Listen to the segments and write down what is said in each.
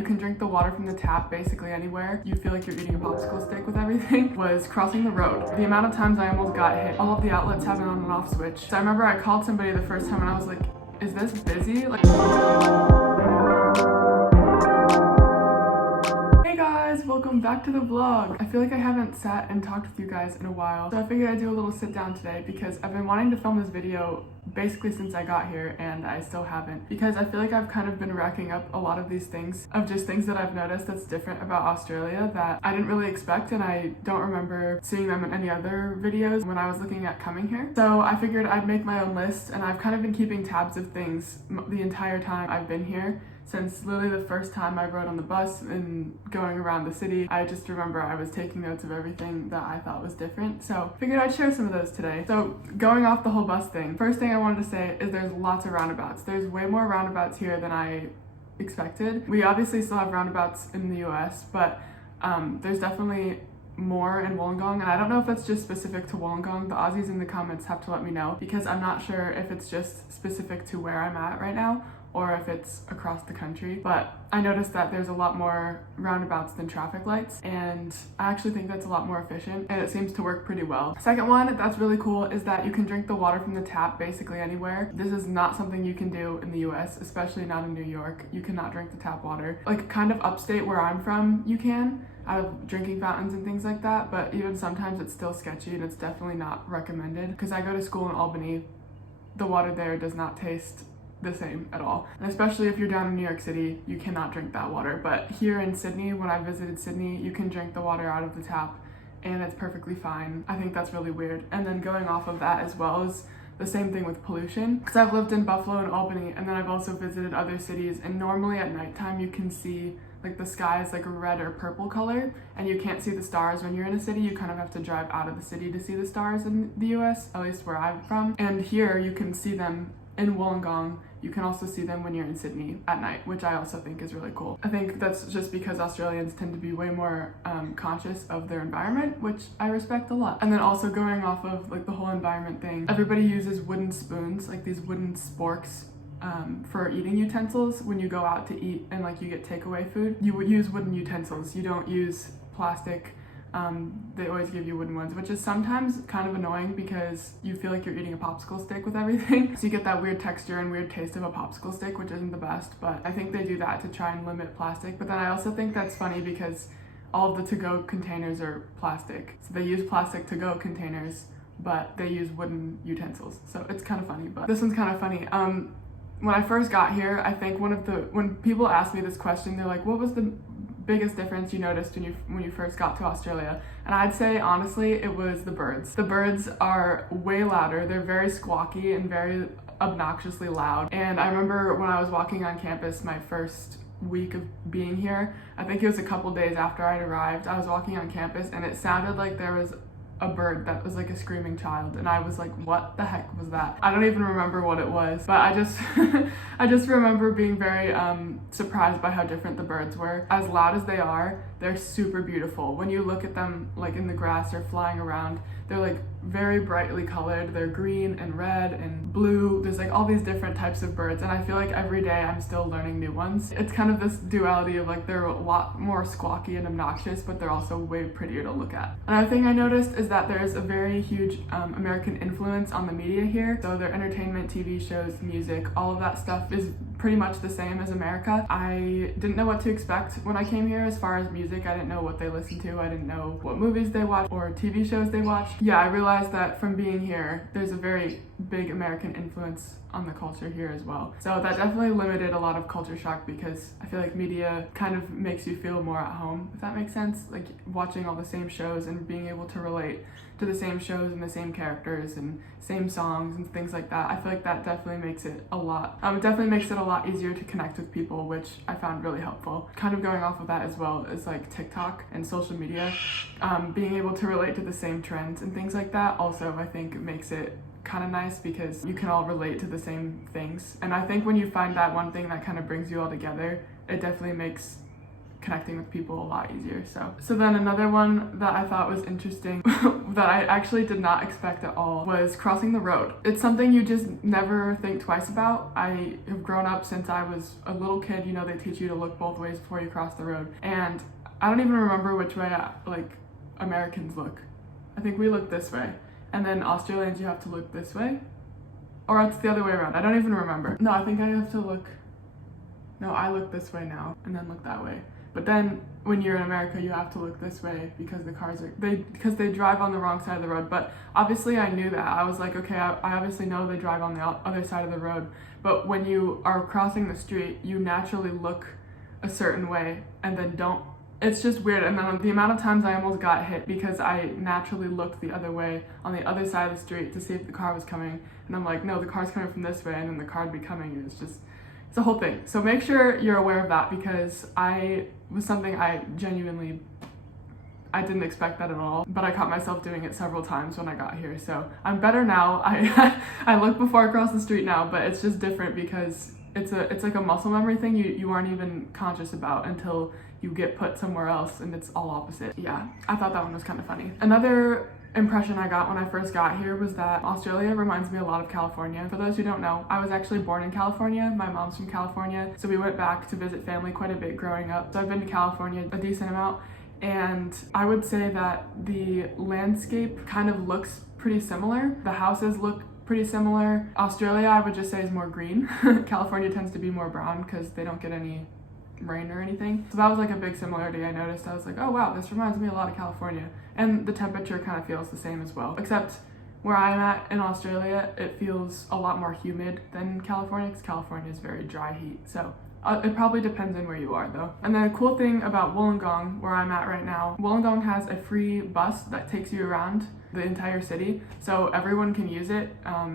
you can drink the water from the tap basically anywhere. You feel like you're eating a popsicle stick with everything. Was crossing the road. The amount of times I almost got hit. All of the outlets have an on and off switch. So I remember I called somebody the first time and I was like, is this busy? Like, hey guys, welcome back to the vlog. I feel like I haven't sat and talked with you guys in a while, so I figured I'd do a little sit down today because I've been wanting to film this video basically since I got here, and I still haven't, because I feel like I've kind of been racking up a lot of these things of just things that I've noticed that's different about Australia that I didn't really expect, and I don't remember seeing them in any other videos when I was looking at coming here. So I figured I'd make my own list, and I've kind of been keeping tabs of things the entire time I've been here. Since literally the first time I rode on the bus and going around the city, I just remember I was taking notes of everything that I thought was different. So figured I'd share some of those today. So going off the whole bus thing, first thing I wanted to say is there's lots of roundabouts. There's way more roundabouts here than I expected. We obviously still have roundabouts in the US, but there's definitely more in Wollongong, and I don't know if that's just specific to Wollongong. The Aussies in the comments have to let me know, because I'm not sure if it's just specific to where I'm at right now or if it's across the country. But I noticed that there's a lot more roundabouts than traffic lights, and I actually think that's a lot more efficient, and it seems to work pretty well. Second one that's really cool is that you can drink the water from the tap basically anywhere. This is not something you can do in the US, especially not in New York. You cannot drink the tap water. Like kind of upstate where I'm from, you can, out of drinking fountains and things like that, but even sometimes it's still sketchy, and it's definitely not recommended. Because I go to school in Albany, the water there does not taste the same at all, and especially if you're down in New York City, you cannot drink that water. But here in Sydney, when I visited Sydney, you can drink the water out of the tap and it's perfectly fine. I think that's really weird. And then going off of that as well is the same thing with pollution, because I've lived in Buffalo and Albany, and then I've also visited other cities, and normally at nighttime you can see like the sky is like a red or purple color, and you can't see the stars when you're in a city. You kind of have to drive out of the city to see the stars in the US, at least where I'm from. And here you can see them in Wollongong. You can also see them when you're in Sydney at night, which I also think is really cool. I think that's just because Australians tend to be way more conscious of their environment, which I respect a lot. And then also going off of like the whole environment thing, everybody uses wooden spoons, like these wooden sporks, for eating utensils. When you go out to eat and like you get takeaway food, you would use wooden utensils. You don't use plastic. They always give you wooden ones, which is sometimes kind of annoying because you feel like you're eating a popsicle stick with everything. So you get that weird texture and weird taste of a popsicle stick, which isn't the best, but I think they do that to try and limit plastic. But then I also think that's funny because all of the to-go containers are plastic. So they use plastic to-go containers, but they use wooden utensils. So it's kind of funny, but this one's kind of funny. When I first got here, I think when people ask me this question, they're like, what was the biggest difference you noticed when you first got to Australia? And I'd say honestly it was the birds. The birds are way louder. They're very squawky and very obnoxiously loud. And I remember when I was walking on campus my first week of being here, I think it was a couple days after I'd arrived, I was walking on campus and it sounded like there was a bird that was like a screaming child, and I was like, what the heck was that? I don't even remember what it was, but I just I just remember being very surprised by how different the birds were. As loud as they are, they're super beautiful. When you look at them like in the grass or flying around, they're like very brightly colored. They're green and red and blue. There's like all these different types of birds, and I feel like every day I'm still learning new ones. It's kind of this duality of like they're a lot more squawky and obnoxious, but they're also way prettier to look at. Another thing I noticed is that there's a very huge American influence on the media here. So their entertainment, TV shows, music, all of that stuff is pretty much the same as America. I didn't know what to expect when I came here as far as music. I didn't know what they listened to. I didn't know what movies they watched or TV shows they watched. Yeah, I realized that from being here, there's a very big American influence on the culture here as well. So that definitely limited a lot of culture shock, because I feel like media kind of makes you feel more at home, if that makes sense. Like watching all the same shows and being able to relate to the same shows and the same characters and same songs and things like that. I feel like that definitely makes it a lot, it definitely makes it a lot easier to connect with people, which I found really helpful. Kind of going off of that as well is like TikTok and social media, being able to relate to the same trends and things like that also I think makes it kind of nice, because you can all relate to the same things. And I think when you find that one thing that kind of brings you all together, it definitely makes connecting with people a lot easier. So then another one that I thought was interesting that I actually did not expect at all was crossing the road. It's something you just never think twice about. I have grown up since I was a little kid, you know, they teach you to look both ways before you cross the road. And I don't even remember which way like Americans look. I think we look this way. And then Australians, you have to look this way. Or it's the other way around. I don't even remember. No, I think I have to look. No, I look this way now and then look that way. But then when you're in America, you have to look this way because the cars are, because they drive on the wrong side of the road. But obviously I knew that. I was like, okay, I obviously know they drive on the other side of the road. But when you are crossing the street, you naturally look a certain way and then don't. It's just weird. And then the amount of times I almost got hit because I naturally looked the other way on the other side of the street to see if the car was coming. And I'm like, no, the car's coming from this way. And then the car would be coming. It's a whole thing. So make sure you're aware of that because was something I didn't expect that at all, but I caught myself doing it several times when I got here. So I'm better now. I look before I cross the street now, but it's just different because it's like a muscle memory thing you aren't even conscious about until you get put somewhere else and it's all opposite. Yeah, I thought that one was kind of funny. Another impression I got when I first got here was that Australia reminds me a lot of California. For those who don't know, I was actually born in California. My mom's from California, so we went back to visit family quite a bit growing up. So I've been to California a decent amount, and I would say that the landscape kind of looks pretty similar. The houses look pretty similar. Australia, I would just say, is more green. California tends to be more brown because they don't get any rain or anything. So that was like a big similarity I noticed. I was like, oh wow, this reminds me a lot of California. And the temperature kind of feels the same as well. Except where I'm at in Australia, it feels a lot more humid than California because California is very dry heat. So it probably depends on where you are though. And then a cool thing about Wollongong, where I'm at right now, Wollongong has a free bus that takes you around the entire city. So everyone can use it.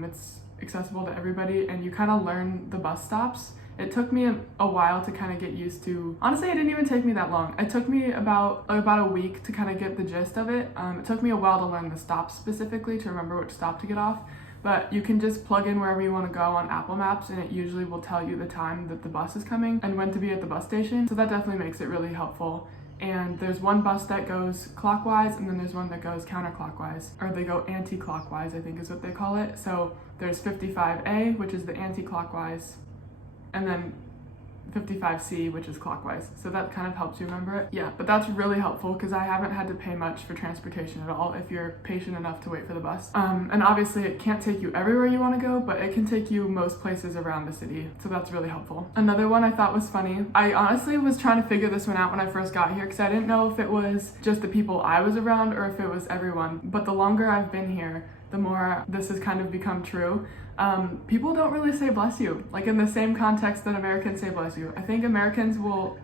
It's accessible to everybody and you kind of learn the bus stops. It took me a while to kind of get used to. Honestly, it didn't even take me that long. It took me about a week to kind of get the gist of it. It took me a while to learn the stops specifically, to remember which stop to get off. But you can just plug in wherever you want to go on Apple Maps and it usually will tell you the time that the bus is coming and when to be at the bus station. So that definitely makes it really helpful. And there's one bus that goes clockwise and then there's one that goes counterclockwise, or they go anti-clockwise, I think is what they call it. So there's 55A, which is the anti-clockwise, and then 55C, which is clockwise. So that kind of helps you remember it. Yeah, but that's really helpful because I haven't had to pay much for transportation at all if you're patient enough to wait for the bus. And obviously it can't take you everywhere you want to go, but it can take you most places around the city. So that's really helpful. Another one I thought was funny. I honestly was trying to figure this one out when I first got here because I didn't know if it was just the people I was around or if it was everyone. But the longer I've been here, the more this has kind of become true. People don't really say bless you, like in the same context that Americans say bless you. I think Americans will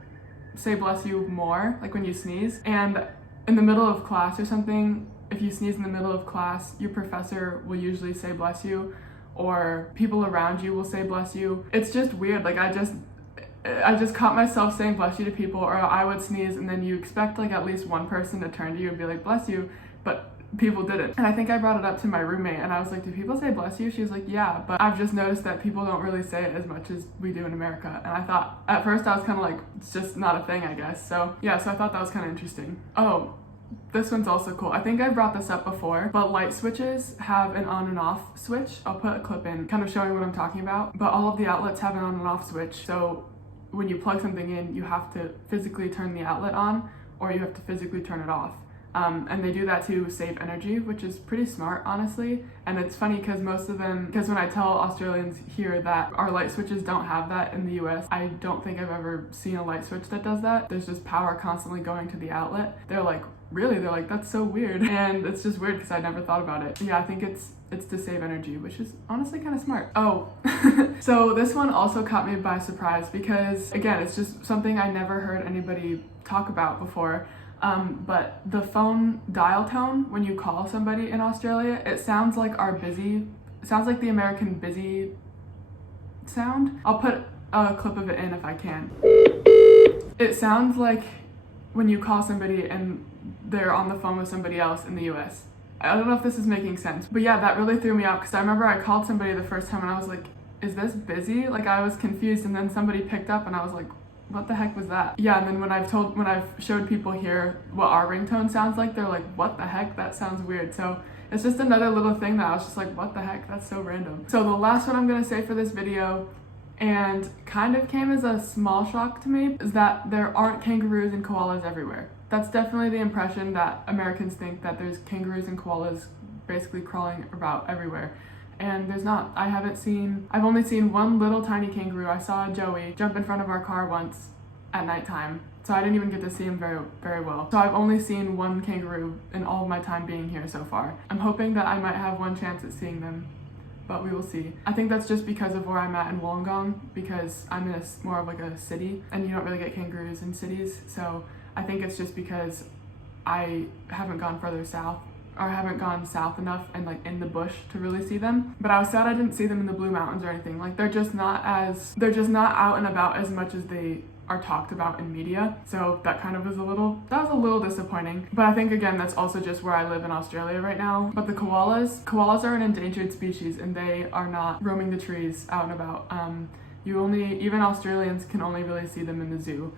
say bless you more, like when you sneeze. And in the middle of class or something, if you sneeze in the middle of class, your professor will usually say bless you, or people around you will say bless you. It's just weird. Like I just caught myself saying bless you to people, or I would sneeze and then you expect like at least one person to turn to you and be like bless you, but people didn't. And I think I brought it up to my roommate and I was like, do people say bless you? She was like, yeah, but I've just noticed that people don't really say it as much as we do in America. And I thought, at first I was kind of like, it's just not a thing, I guess. So yeah, so I thought that was kind of interesting. Oh, this one's also cool. I think I brought this up before, but light switches have an on and off switch. I'll put a clip in kind of showing what I'm talking about, but all of the outlets have an on and off switch. So when you plug something in, you have to physically turn the outlet on or you have to physically turn it off. And they do that to save energy, which is pretty smart, honestly. And it's funny because because when I tell Australians here that our light switches don't have that in the US, I don't think I've ever seen a light switch that does that. There's just power constantly going to the outlet. They're like, really? They're like, that's so weird. And it's just weird because I never thought about it. Yeah, I think it's to save energy, which is honestly kind of smart. Oh, so this one also caught me by surprise because, again, it's just something I never heard anybody talk about before. But the phone dial tone when you call somebody in Australia, it sounds like the American busy sound. I'll put a clip of it in if I can. It sounds like when you call somebody and they're on the phone with somebody else in the US. I don't know if this is making sense, but yeah, that really threw me off because I remember I called somebody the first time and I was like, is this busy? Like I was confused, and then somebody picked up and I was like, what the heck was that? Yeah, and then when I've showed people here what our ringtone sounds like, they're like, what the heck? That sounds weird. So it's just another little thing that I was just like, what the heck? That's so random. So the last one I'm gonna say for this video, and kind of came as a small shock to me, is that there aren't kangaroos and koalas everywhere. That's definitely the impression that Americans think, that there's kangaroos and koalas basically crawling about everywhere. And there's not. I've only seen one little tiny kangaroo. I saw Joey jump in front of our car once at nighttime, so I didn't even get to see him very, very well. So I've only seen one kangaroo in all of my time being here so far. I'm hoping that I might have one chance at seeing them, but we will see. I think that's just because of where I'm at in Wollongong, because I'm in more of like a city, and you don't really get kangaroos in cities. So I think it's just because I haven't gone further south, or haven't gone south enough and like in the bush to really see them. But I was sad I didn't see them in the Blue Mountains or anything. Like they're just not out and about as much as they are talked about in media. So that was a little disappointing. But I think again, that's also just where I live in Australia right now. But the koalas are an endangered species, and they are not roaming the trees out and about. Even Australians can only really see them in the zoo.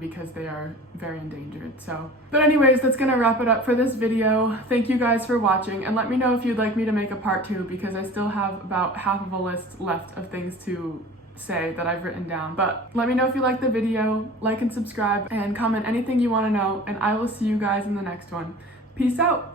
Because they are very endangered. But anyways, that's gonna wrap it up for this video. Thank you guys for watching, and let me know if you'd like me to make a part 2, because I still have about half of a list left of things to say that I've written down. But let me know if you liked the video, like and subscribe, and comment anything you want to know, and I will see you guys in the next one. Peace out.